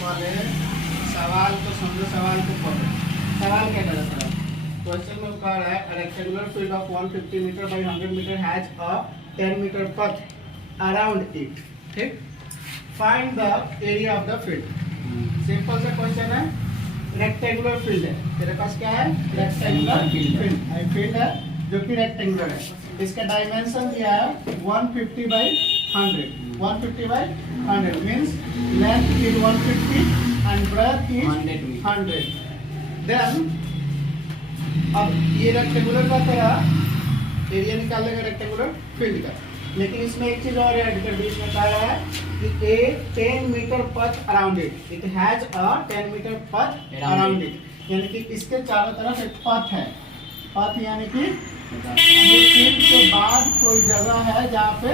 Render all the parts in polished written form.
पहले सवाल को समझो, सवाल को पढ़ो। सवाल क्या कर रहा है? क्वेश्चन में कह रहा है rectangular field of 150 metre by 100 metre has a 10 metre path around it. ठीक, find the area of the field. Simple सा क्वेश्चन है, रेक्टेंगुलर फील्ड है, तेरे पास क्या है? रेक्टेंगुलर फील्ड है जो कि रेक्टेंगुलर है। इसका डायमेंशन दिया है 150 by 100। 150 by 100 means length is 150 and breadth is 100। Then अब ये रेक्टेंगुलर का तेरा एरिया निकाल लेगा रेक्टेंगुलर फील्ड का, लेकिन इसमें एक चीज और ऐड कर दी। इसमें कहा है कि a 10 metre path around it, it has a 10 metre path around it, यानी कि इसके चारों तरफ एक पथ है। पथ यानी कि ये फील्ड के बाद कोई जगह है जहाँ पे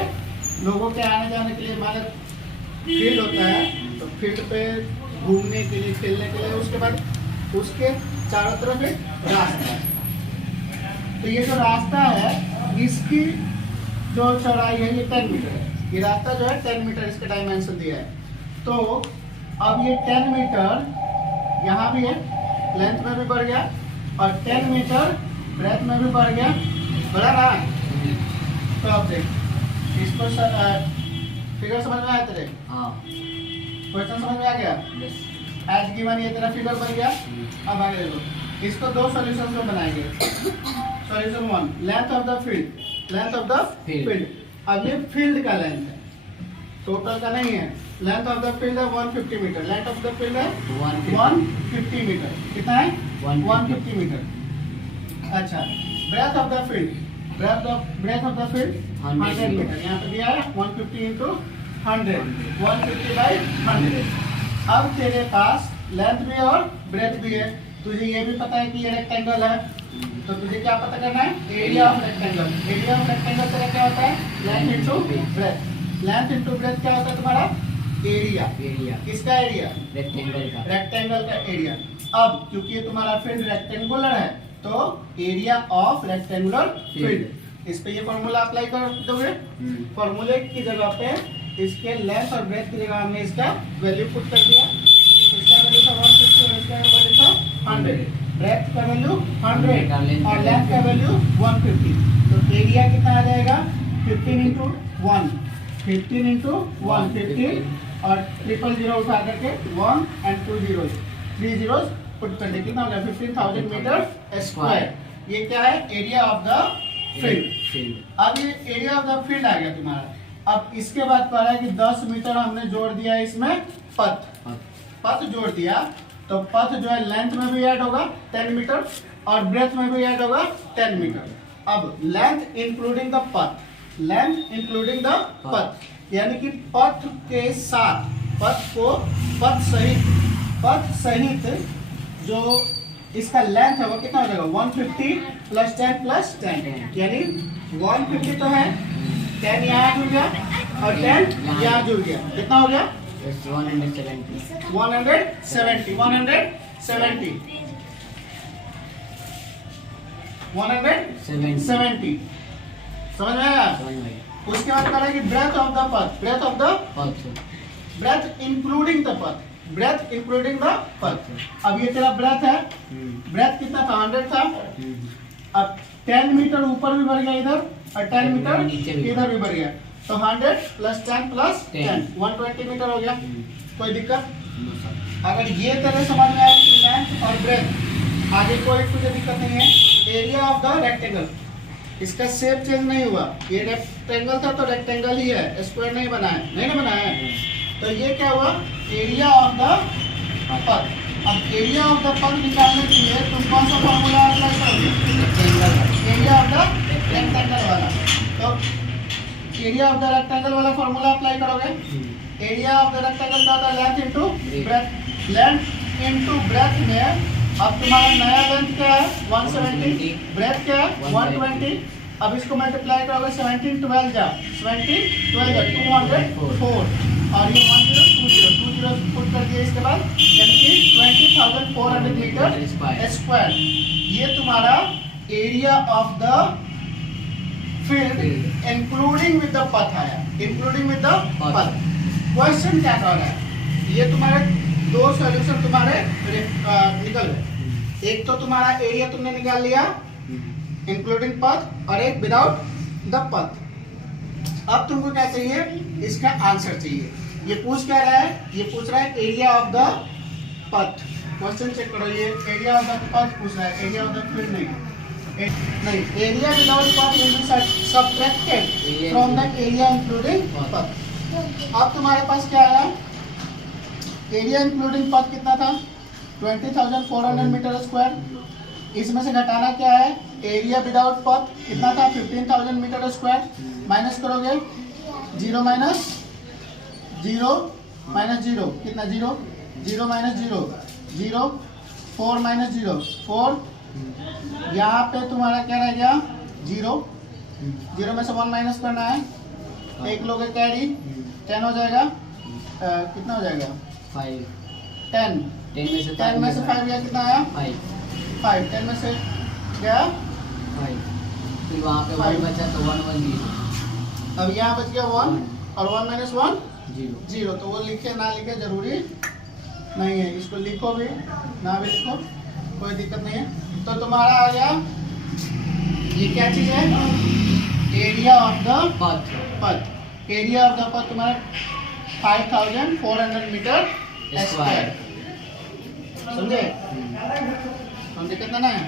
लोगों के आने जाने के लिए, मान फील्ड होता है तो फील्ड पे घूमने के लिए, खेलने के लिए, उसके बाद उसके चारों तरफ एक रास्ता है। तो ये जो रास्ता है इसकी जो चौड़ाई है ये 10 मीटर है। ये रास्ता जो है 10 मीटर इसका डायमेंशन दिया है। तो अब ये 10 मीटर यहाँ भी है, लेंथ में भी बढ़ गया, और 10 मीटर ब्रेथ में भी बढ़ गया, बढ़ा रहा। तो अब देख इसको फिगर समझ में आया तेरे? हाँ। क्वेश्चन समझ में आ गया? एज गिवन ये तेरा फिगर बन गया। अब आगे देखो, इसको दो सॉल्यूशन में बनाएंगे। Solution 1, length of the field, length of the field. अब ये फील्ड का लेंथ है, टोटल का नहीं है। लेंथ ऑफ द फील्ड है 150 metre, length of the field है 150 मीटर। कितना है? 150 मीटर। अच्छा, breadth of the field, breadth of the field 100 metre. यहाँ पे दिया है 150 इंटू 100, 150 बाई 100। अब तेरे पास लेंथ भी है और ब्रेथ भी है। तुझे ये भी पता है कि ये रेक्टेंगल है, तो तुझे क्या पता करना है? Area of rectangle. Area of rectangle तेरा क्या होता है? Length into breadth. Length into breadth क्या होता है तुम्हारा? एरिया। किसका एरिया? रेक्टेंगल का। रेक्टेंगल का एरिया। अब क्योंकि ये तुम्हारा फील्ड रेक्टेंगुलर है तो एरिया ऑफ रेक्टेंगुलर फील्ड, इस पे ये फॉर्मूला अप्लाई कर दोगे। फॉर्मूले की जगह पे इसके लेंथ और ब्रेथ की जगह हमने इसका वैल्यू पुट कर दिया। इसका वैल्यू था 150 और इसका वैल्यू था 100। ब्रेथ का वैल्यू 100 और लेंथ का वैल्यू 150। तो एरिया कितना आ जाएगा? 15 इंटू 1, 15 इंटू 1, 15 और 000 उठा करके 1 एंड 2 zeros, 3 zeros पुट कर दे। कितना हो गया? 15,000 मीटर स्क्वायर। ये क्या है? Area of the field. अब ये एरिया ऑफ द फील्ड आ गया तुम्हारा। अब इसके बाद कह रहा है कि 10 मीटर हमने जोड़ दिया इसमें पथ जोड़ दिया, तो पथ जो है लेंथ में भी ऐड होगा 10 मीटर और ब्रेथ में भी ऐड होगा 10 मीटर। अब लेंथ इंक्लूडिंग द पथ, लेंथ इंक्लूडिंग द पथ, यानी कि पथ के साथ, पथ सहित जो इसका लेंथ है वो कितना हो जाएगा? 150 प्लस 10 प्लस 10, यानी 150 तो है, 10 यहाँ जुड़ गया और 10 यहाँ जुड़ गया। कितना हो गया? 170। समझ में आया? उसके बाद कह रहा है कि breadth of the path, breadth including the path, breadth including the path. अब ये तेरा ब्रेथ है, ब्रेथ कितना था? 100 था। अब 10 मीटर ऊपर भी बढ़ गया इधर और 10 मीटर इधर भी बढ़ गया, तो 100 प्लस 10 प्लस 10 120 मीटर हो गया। कोई दिक्कत? अगर ये तेरे समझ में आया कि लेंथ और ब्रेथ, आगे कोई तुझे दिक्कत नहीं है। एरिया ऑफ द रेक्टेंगल, इसका शेप चेंज नहीं हुआ। ये रेक्टेंगल था तो रेक्टेंगल ही है, स्क्वायर नहीं बनाया, नहीं ना बनाया है। तो ये क्या हुआ? Area of the path. अब एरिया ऑफ द पथ निकालने के लिए तुम कौन सा फॉर्मूला अप्लाई करोगे? एरिया ऑफ द रेक्टेंगल वाला। तो एरिया ऑफ द रेक्टेंगल वाला फॉर्मूला अप्लाई करोगे। एरिया ऑफ द रेक्टेंगल का होता है length into breadth. Length into breadth में अब तुम्हारा नया लेंथ क्या है? 170, ब्रेथ क्या है? 120। अब इसको मल्टीप्लाई करोगे 17 12 जा 17 12 जा 204 और ये 1 0 2 0 2 0 पुट कर दिया इसके बाद, यानी कि 20,400 मीटर स्क्वायर। ये तुम्हारा area of the field including with the path आया, including with the path. Question क्या कर रहा है? ये तुम्हारे दो सॉल्यूशन तुम्हारे निकल गए। एक तो तुम्हारा एरिया तुमने निकाल लिया इंक्लूडिंग पथ और एक विदाउट द पथ। अब तुमको क्या चाहिए, इसका आंसर चाहिए। ये पूछ क्या रहा है, ये पूछ रहा है area of the path. Question check करो, ये एरिया ऑफ द पथ पूछ रहा है, एरिया ऑफ द फील्ड नहीं, area without path will be subtracted from the area including path. अब तुम्हारे पास क्या है, एरिया इंक्लूडिंग पथ कितना था 20,400 मीटर स्क्वायर। इसमें से घटाना क्या है, एरिया विदाउट पथ कितना था 15,000 मीटर स्क्वायर। माइनस करोगे 0 माइनस 0 माइनस 0 कितना 0 0 माइनस 0 0 4 माइनस 0 4। यहाँ पे तुम्हारा क्या रह गया 0 0 में से 1 माइनस करना है, एक लोगे कैरी 10 हो जाएगा। कितना हो जाएगा 5 10 10 में से 5 गया, कितना आया 5 10 में से गया 5। फिर वहाँ पे 1 बचा तो 1 1 0। अब यहाँ बच गया 1 और 1 माइनस 1 0। तो वो लिखे ना लिखे जरूरी नहीं है, इसको लिखो भी ना भी लिखो कोई दिक्कत नहीं है। तो तुम्हारा आ गया, ये क्या चीज है, एरिया ऑफ द पथ। एरिया ऑफ द पथ तुम्हारा 5,400 मीटर स्क्वायर। समझे, दिक्कत ना है।